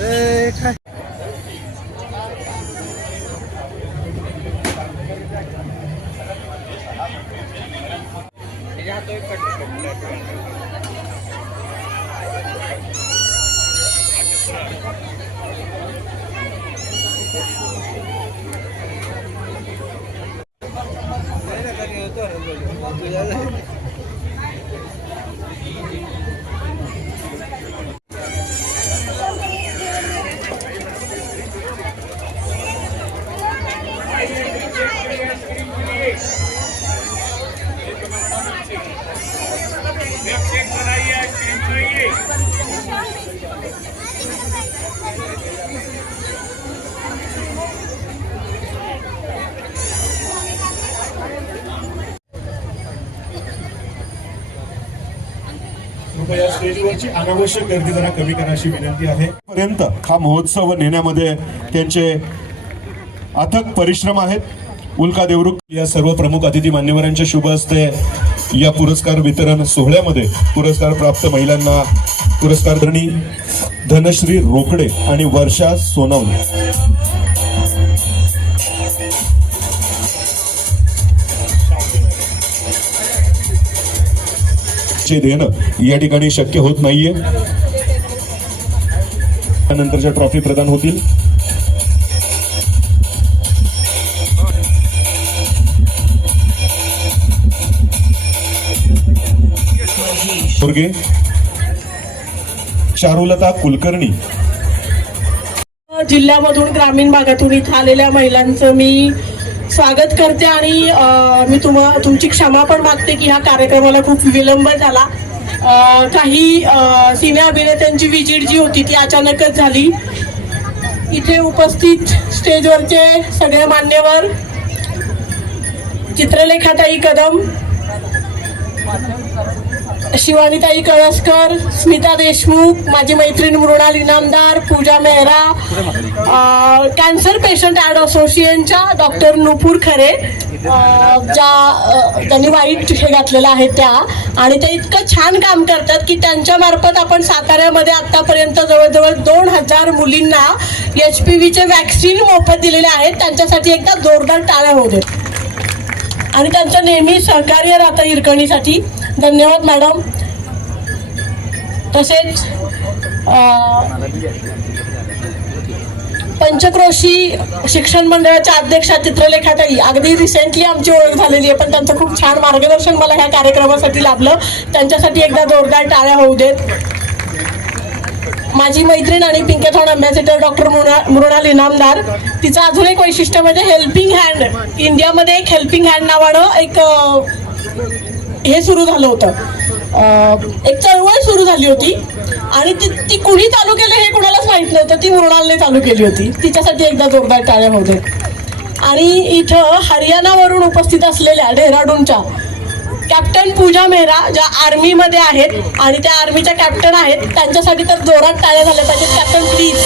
Ê, khai. कृपया स्टेजवरची अनावश्यक गर्दी जरा कमी करण्याची विनंती आहे. पर्यंत हा महोत्सव नेण्यामध्ये त्यांचे अथक परिश्रम आहेत. उल्का देवरुख या सर्व प्रमुख अतिथी मान्यवरांच्या शुभ हस्ते या पुरस्कार वितरण सोहळ्यामध्ये पुरस्कार प्राप्त महिलांना पुरस्कार धरणी धनश्री रोकडे आणि वर्षा सोनवणे. चे देणं या ठिकाणी शक्य होत नाहीये. त्यानंतरच्या ट्रॉफी प्रदान होतील. मुर्गे चारुलता कुलकर्णी. जिल्ह्यामधून ग्रामीण भागातून इथं आलेल्या महिलांचं मी स्वागत करते आणि मी तुम्हा तुमची क्षमा पण मागते की ह्या कार्यक्रमाला खूप विलंब झाला. काही सिने अभिनेत्यांची विजिट जी होती ती अचानकच झाली. इथे उपस्थित स्टेजवरचे सगळे मान्यवर चित्रलेखाताई कदम शिवानीताई कळसकर स्मिता देशमुख माझी मैत्रीण Mrinal Inamdar Pooja Mehra cancer patient aid असोसिएशनच्या डॉक्टर नुपूर खरे ज्या त्यांनी वाईट हे घातलेलं आहे त्या. आणि ते इतकं छान काम करतात की त्यांच्या मार्फत आपण साताऱ्यामध्ये आतापर्यंत जवळजवळ दोन हजार मुलींना एच पी व्हीचे वॅक्सिन मोफत दिलेले आहेत. त्यांच्यासाठी एकदा जोरदार टाळ्या होऊ देत. आणि त्यांचं नेहमी सहकार्य राहतं हिरकणीसाठी धन्यवाद मॅडम. तसेच पंचक्रोशी शिक्षण मंडळाच्या अध्यक्षा चित्रलेखाताई अगदी रिसेंटली आमची ओळख झालेली आहे पण त्यांचं खूप छान मार्गदर्शन मला ह्या कार्यक्रमासाठी लाभलं. त्यांच्यासाठी एकदा जोरदार टाळ्या होऊ देत. माझी मैत्रीण आणि पिंकेथॉन अम्बॅसिडर डॉक्टर मृणा मृणाल इनामदार तिचं अजून एक वैशिष्ट्य म्हणजे हेल्पिंग हँड इंडियामध्ये एक हेल्पिंग हँड नावानं एक हे सुरू झालं होतं. एक चळवळ सुरू झाली होती आणि ती ती कुणी चालू केलं हे कुणालाच माहीत नव्हतं. ती मृणालने चालू केली होती. तिच्यासाठी एकदा जोरदार टाळ्या होते आणि इथं हरियाणावरून उपस्थित असलेल्या डेहराडूनच्या कॅप्टन पूजा मेहरा ज्या आर्मीमध्ये आहेत आणि त्या आर्मीच्या कॅप्टन आहेत त्यांच्यासाठी तर जोरात टाळ्या झाल्या पाहिजेत. Captain please.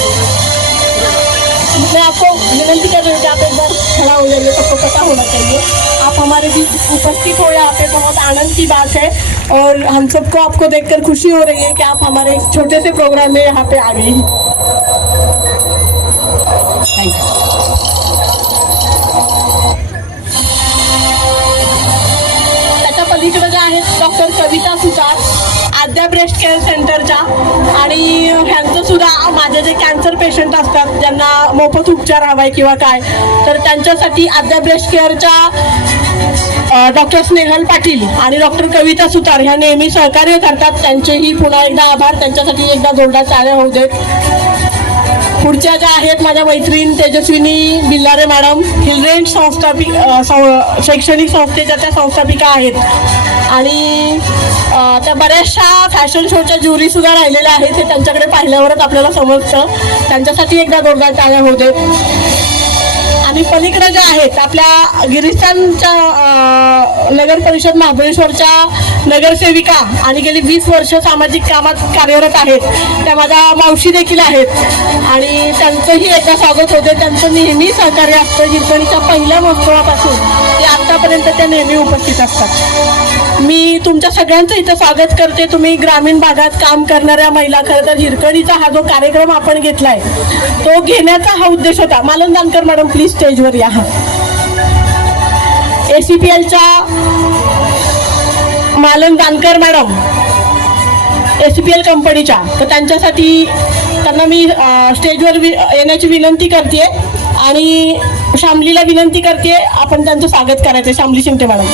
मैं आपको विनंती कर रही हूँ कि आप एक बार खड़ा हो जाइए, सबको पता होना चाहिए। आप हमारे बीच उपस्थित हो, यहाँ पे बहुत आनंद की बात है और हम सबको आपको देखकर खुशी हो रही है कि आप हमारे एक छोटे से प्रोग्राम में यहाँ पे आ गई त्याच्या पलीकडे ज्या आहेत doctor Kavita Sutar Aadya breast care सेंटरच्या आणि ह्यांचं सुद्धा माझे जे कॅन्सर पेशंट असतात ज्यांना मोफत उपचार हवाय किंवा काय तर त्यांच्यासाठी अद्या ब्रेस्ट केअरच्या डॉक्टर स्नेहल पाटील आणि डॉक्टर कविता सुतार ह्या नेहमी सहकार्य करतात. त्यांचेही पुन्हा एकदा आभार. त्यांच्यासाठी एकदा जोरदार टाळ्या होऊ देत. पुढच्या ज्या आहेत माझ्या मैत्रीण तेजस्विनी बिल्लारे मॅडम हिलरेंट संस्थापिक सं- शैक्षणिक संस्थेच्या त्या संस्थापिका आहेत. आणि त्या बऱ्याचशा फॅशन शोच्या ज्युरीसुद्धा राहिलेल्या आहेत हे त्यांच्याकडे पाहिल्यावरच आपल्याला समजतं. त्यांच्यासाठी एकदा जोरदार टाळ्या होते आणि पलीकडे ज्या आहेत आपल्या गिरिस्थानच्या नगर परिषद महाबळेश्वरच्या नगरसेविका आणि गेली वीस वर्ष सामाजिक कामात कार्यरत आहेत त्या माझ्या मावशी देखील आहेत. आणि त्यांचंही एकदा स्वागत होते त्यांचं नेहमी सहकार्य असतं. गिरकणीच्या पहिल्या महोत्सवापासून ते आत्तापर्यंत त्या नेहमी उपस्थित असतात. मी तुमच्या सगळ्यांचं इथं स्वागत करते. तुम्ही ग्रामीण भागात काम करणाऱ्या महिला खरं तर हिरकणीचा हा जो कार्यक्रम आपण घेतलाय तो घेण्याचा हा उद्देश होता. मालन दानकर मॅडम प्लीज स्टेजवर या. ए सी पी एलच्या Malan Dankar madam A C P L कंपनीच्या तर त्यांच्यासाठी त्यांना मी स्टेजवर वि येण्याची विनंती करते आणि शामलीला विनंती करते आपण त्यांचं स्वागत करायचं शामली शिमटे मॅडम.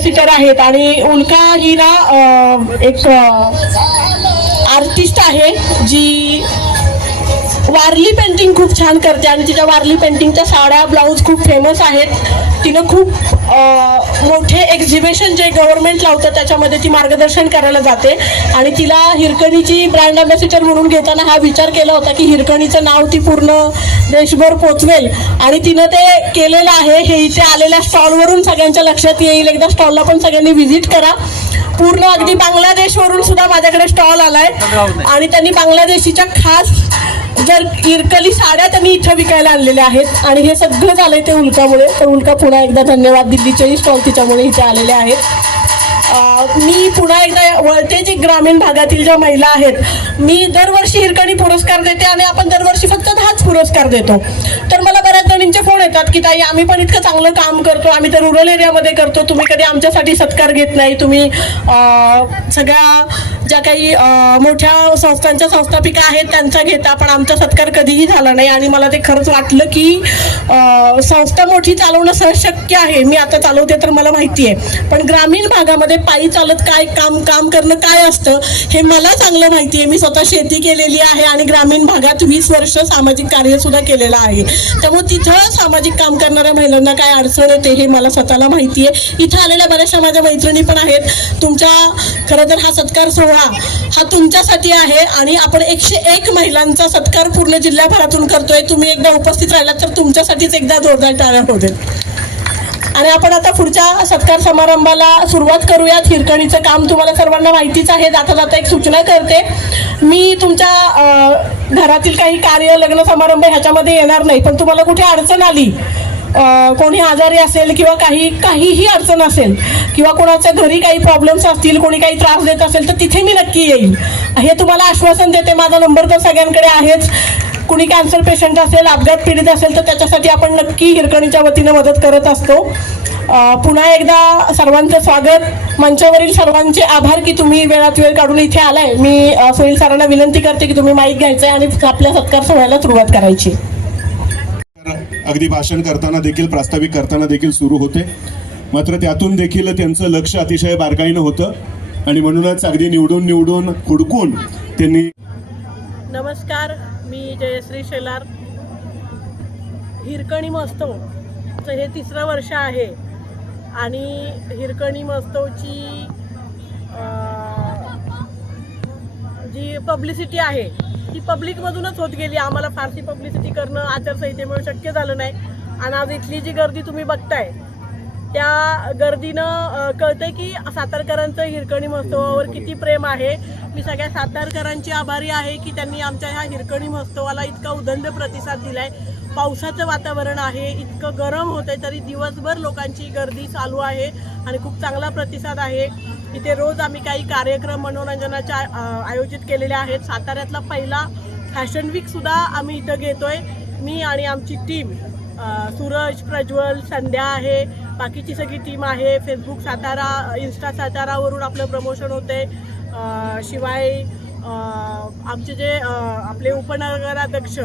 सिटर आहेत आणि उल्का ही एक आर्टिस्ट आहे जी वारली पेंटिंग खूप छान करते आणि तिच्या वारली पेंटिंगच्या साड्या ब्लाऊज खूप फेमस आहेत. तिनं खूप मोठे एक्झिबिशन जे गव्हर्नमेंट लावतं त्याच्यामध्ये ती मार्गदर्शन करायला जाते. आणि तिला हिरकणीची ब्रँड अँबॅसिडर म्हणून घेताना हा विचार केला होता की हिरकणीचं नाव ती पूर्ण देशभर पोचवेल. आणि तिनं ते केलेलं आहे. हे इथे आलेल्या स्टॉलवरून सगळ्यांच्या लक्षात येईल. एकदा स्टॉलला पण सगळ्यांनी व्हिजिट करा. पूर्ण अगदी बांगलादेशवरून सुद्धा माझ्याकडे स्टॉल आलाय. आणि त्यांनी बांगलादेशीच्या खास जर इरकली साड्या त्यांनी इथं विकायला आणलेल्या आहेत आणि हे सगळं झालंय ते उल्कामुळे. तर उल्का पुन्हा एकदा धन्यवाद दिल्लीचेही स्टॉल तिच्यामुळे इथे आलेले आहेत. मी पुन्हा एकदा वळते जे ग्रामीण भागातील ज्या महिला आहेत मी दरवर्षी हिरकणी पुरस्कार देते आणि आपण दरवर्षी फक्त दहाच पुरस्कार देतो. तर मला बऱ्याच जणींचे फोन येतात की ताई आम्ही पण इतकं चांगलं काम करतो आम्ही तर रुरल एरियामध्ये करतो तुम्ही कधी आमच्यासाठी सत्कार घेत नाही तुम्ही सगळ्या ज्या काही मोठ्या संस्थांच्या संस्थापिका आहेत त्यांचा घेता पण आमचा सत्कार कधीही झाला नाही. आणि मला ते खरंच वाटलं की संस्था मोठी चालवणं सहज शक्य आहे. मी आता चालवते तर मला माहिती आहे पण ग्रामीण भागामध्ये पायी चालत काय काम काम करणं काय असतं हे मला चांगलं माहिती आहे मी स्वतः शेती केलेली आहे आणि ग्रामीण भागात वीस वर्ष सामाजिक कार्य सुद्धा केलेलं आहे. त्यामुळे तिथं सामाजिक काम करणाऱ्या महिलांना काय अडचण येते हे मला स्वतःला माहिती आहे इथं आलेल्या बऱ्याचशा माझ्या मैत्रिणी पण आहेत. तुमच्या खरं तर हा सत्कार सोहळा हा तुमच्यासाठी आहे आणि आपण एकशे एक महिलांचा सत्कार पूर्ण जिल्ह्याभरातून करतोय. तुम्ही एकदा उपस्थित राहिलात तर तुमच्यासाठीच एकदा जोरदार टाळ्या होते आणि आपण आता पुढच्या सत्कार समारंभाला सुरुवात करूयात. हिरकणीचं काम तुम्हाला सर्वांना माहितीच आहे. जाता जाता एक सूचना करते. मी तुमच्या घरातील काही कार्य लग्न समारंभ ह्याच्यामध्ये येणार नाही पण तुम्हाला कुठे अडचण आली कोणी आजारी असेल किंवा काही काहीही अडचण असेल किंवा कोणाच्या घरी काही प्रॉब्लेम्स असतील कोणी काही त्रास देत असेल तर तिथे मी नक्की येईल हे तुम्हाला आश्वासन देते. माझा नंबर तर सगळ्यांकडे आहेच. कुणी कॅन्सर पेशंट असेल अपघात पीडित असेल तर त्याच्यासाठी आपण नक्की हिरकणीच्या वतीनं मदत करत असतो. पुन्हा एकदा सर्वांचं स्वागत. मंचावरील सर्वांचे आभार की तुम्ही वेळात वेळ काढून इथे आलाय. मी सुनील सरांना विनंती करते की तुम्ही माईक घ्यायचं आहे आणि आपल्या सत्कार सोहळ्याला सुरुवात करायची अगदी भाषण करताना देखील प्रास्ताविक करताना देखील सुरू होते. मात्र त्यातून देखील त्यांचं लक्ष अतिशय बारकाईनं होतं. आणि म्हणूनच अगदी निवडून निवडून हुडकून त्यांनी नमस्कार मी जयश्री शेलार. हिरकणी महोत्सव हे तिसरं वर्ष आहे. आणि हिरकणी महोत्सवची जी पब्लिसिटी आहे ती पब्लिकमधूनच होत गेली. आम्हाला फारशी पब्लिसिटी करणं आचारसंहितेमुळे शक्य झालं नाही. आणि आज इथली जी गर्दी तुम्ही बघताय त्या गर्दीनं कळतंय की सातारकरांचं हिरकणी महोत्सवावर किती प्रेम आहे. मी सगळ्या सातारकरांची आभारी आहे की त्यांनी आमच्या ह्या हिरकणी महोत्सवाला इतका उदंड प्रतिसाद दिलाय. पावसाचं वातावरण आहे इतकं गरम होत आहे तरी दिवसभर लोकांची गर्दी चालू आहे आणि खूप चांगला प्रतिसाद आहे. इथे रोज आम्ही काही कार्यक्रम मनोरंजनाच्या आयोजित केलेले आहेत. साताऱ्यातला पहिला फॅशन वीकसुद्धा आम्ही इथं घेतोय. मी आणि आमची टीम सूरज प्रज्वल संध्या आहे. बाकीची सगळी टीम आहे. फेसबुक सातारा इन्स्टा सातारावरून आपलं प्रमोशन होते शिवाय आमचे जे आपले उपनगराध्यक्ष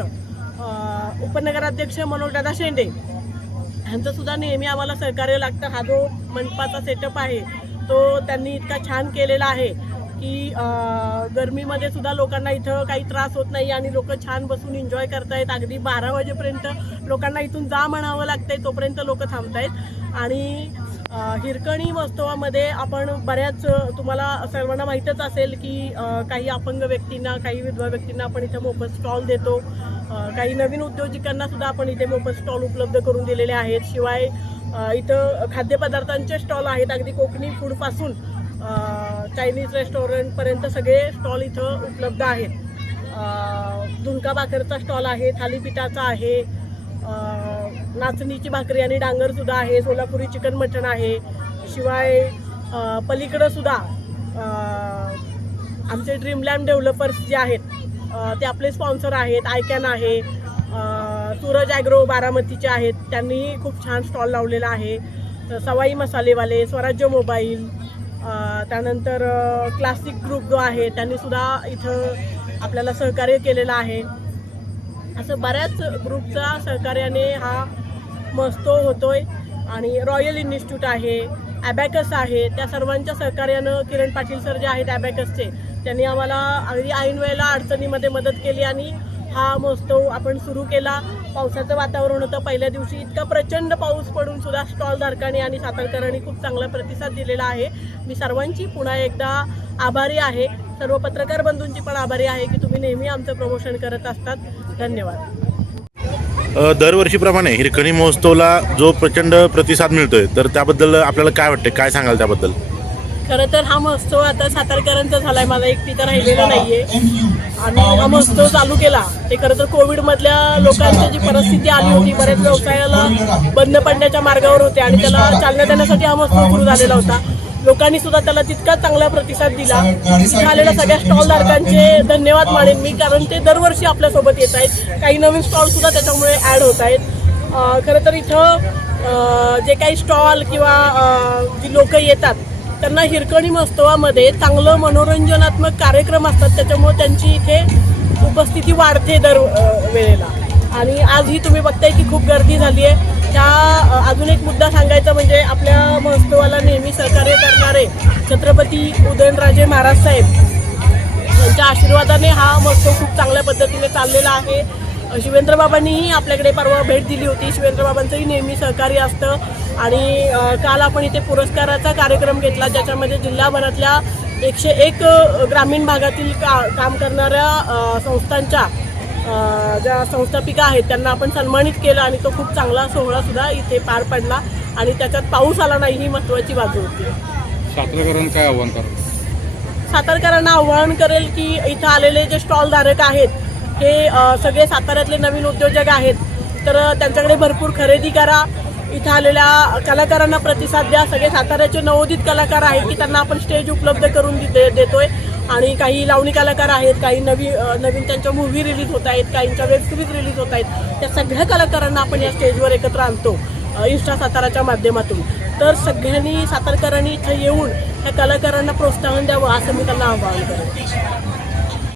उपनगराध्यक्ष मनोजदादा शेंडे. यांचं सुद्धा नेहमी आम्हाला सहकार्य लागतं. हा जो मंडपाचा सेटअप आहे तो त्यांनी इतका छान केलेला आहे की गरमीमध्ये सुद्धा लोकांना इथं काही त्रास होत नाही आणि लोक छान बसून एन्जॉय करतायत. अगदी बारा वाजेपर्यंत लोकांना इथून जा म्हणावं लागतंय तोपर्यंत लोक थांबतायत. आणि हिरकणी महोत्सवामध्ये आपण बऱ्याच तुम्हाला सर्वांना माहीतच असेल की काही अपंग व्यक्तींना काही विधवा व्यक्तींना आपण इथं मोफत स्टॉल देतो. काही नवीन उद्योजकांना सुद्धा आपण इथे मोफत स्टॉल उपलब्ध करून दिलेले आहेत. शिवाय इथं खाद्यपदार्थांचे स्टॉल आहेत. अगदी कोकणी फूडपासून चायनीज रेस्टॉरंटपर्यंत सगळे स्टॉल इथं उपलब्ध आहेत. झुणका भाकरचा स्टॉल आहे थालीपीठाचा आहे नाचणीची भाकरी आणि डांगरसुद्धा आहे सोलापुरी चिकन मटण आहे. शिवाय पलीकडंसुद्धा आमचे ड्रीमलँड डेव्हलपर्स जे आहेत ते आपले स्पॉन्सर आहेत आयकॅन आहे. सूरज ॲग्रो बारामतीचे आहेत. त्यांनीही खूप छान स्टॉल लावलेला आहे. तर सवाई मसालेवाले स्वराज्य मोबाईल त्यानंतर क्लासिक ग्रुप जो आहे त्यांनी सुद्धा इथं आपल्याला सहकार्य केलेलं आहे. असं बऱ्याच ग्रुपचा सहकार्याने हा मस्तो होतोय. आणि रॉयल इन्स्टिट्यूट आहे ॲबॅकस आहे. त्या सर्वांच्या सहकार्यानं किरण पाटील सर जे आहेत ॲबॅकसचे त्यांनी आम्हाला अगदी ऐन वेळेला अडचणीमध्ये मदत केली आणि हा महोत्सव आपण सुरू केला. पावसाचं वातावरण होतं. पहिल्या दिवशी इतका प्रचंड पाऊस पडून सुद्धा स्टॉलधारकांनी आणि सातारकरांनी खूप चांगला प्रतिसाद दिलेला आहे. मी सर्वांची पुन्हा एकदा आभारी आहे. सर्व पत्रकार बंधूंची पण आभारी आहे की तुम्ही नेहमी आमचं प्रमोशन करत असतात. धन्यवाद. दरवर्षीप्रमाणे हिरकणी महोत्सवला जो प्रचंड प्रतिसाद मिळतोय तर त्याबद्दल आपल्याला काय वाटतं काय सांगाल त्याबद्दल? खरं तर हा महोत्सव आता सातारकरांचा झालाय. माझा एकटीचा राहिलेला नाहीये. आणि हा महोत्सव चालू केला. ते खरं तर कोविड मधल्या लोकांची जी परिस्थिती आली होती बऱ्याच व्यवसायाला बंद पडण्याच्या मार्गावर होते आणि त्याला चालना देण्यासाठी हा महोत्सव सुरू झालेला होता. लोकांनी सुद्धा त्याला तितका चांगला प्रतिसाद दिला. तिथे आलेल्या सगळ्या स्टॉलधारकांचे धन्यवाद मानेन मी कारण ते दरवर्षी आपल्यासोबत येत आहेत. काही नवीन स्टॉल सुद्धा त्याच्यामुळे ऍड होत आहेत. खरं तर इथं जे काही स्टॉल किंवा जी लोक येतात त्यांना हिरकणी महोत्सवामध्ये चांगलं मनोरंजनात्मक कार्यक्रम असतात. त्याच्यामुळे त्यांची इथे उपस्थिती वाढते दर वेळेला. आणि आजही तुम्ही बघताय की खूप गर्दी झाली आहे. त्या अजून एक मुद्दा सांगायचा म्हणजे आपल्या महोत्सवाला नेहमी सहकार्य करणारे छत्रपती उदयनराजे महाराज साहेब. यांच्या आशीर्वादाने हा महोत्सव खूप चांगल्या पद्धतीने चाललेला आहे. शिवेंद्र बाबांनीही आपल्याकडे परवा भेट दिली होती. शिवेंद्र बाबांचंही नेहमी सहकार्य असतं. आणि काल आपण इथे पुरस्काराचा कार्यक्रम घेतला ज्याच्यामध्ये जिल्हाभरातल्या एकशे एक ग्रामीण भागातील का काम करणाऱ्या संस्थांच्या ज्या संस्थापिका आहेत त्यांना आपण सन्मानित केलं आणि तो खूप चांगला सोहळा सुद्धा इथे पार पडला. आणि त्याच्यात पाऊस आला नाही ही महत्त्वाची बाजू होती. सातारकरांना काय आव्हान करा सातारकरांना आव्हान करेल की इथं आलेले जे स्टॉल धारक आहेत हे सगळे साताऱ्यातले नवीन उद्योजक आहेत. तर त्यांच्याकडे भरपूर खरेदी करा. इथं आलेल्या कलाकारांना प्रतिसाद द्या. सगळे साताऱ्याचे नवोदित कलाकार आहेत की त्यांना आपण स्टेज उपलब्ध करून दे देतोय. आणि काही लावणी कलाकार आहेत काही नवी नवीन त्यांच्या मूव्ही रिलीज होत आहेत काहींच्या वेबसिरीज रिलीज होत आहेत. त्या सगळ्या कलाकारांना आपण या स्टेजवर एकत्र आणतो इंस्टा साताराच्या माध्यमातून. तर सगळ्यांनी सातारकरांनी इथं येऊन त्या कलाकारांना प्रोत्साहन द्यावं असं मी त्यांना आवाहन करेन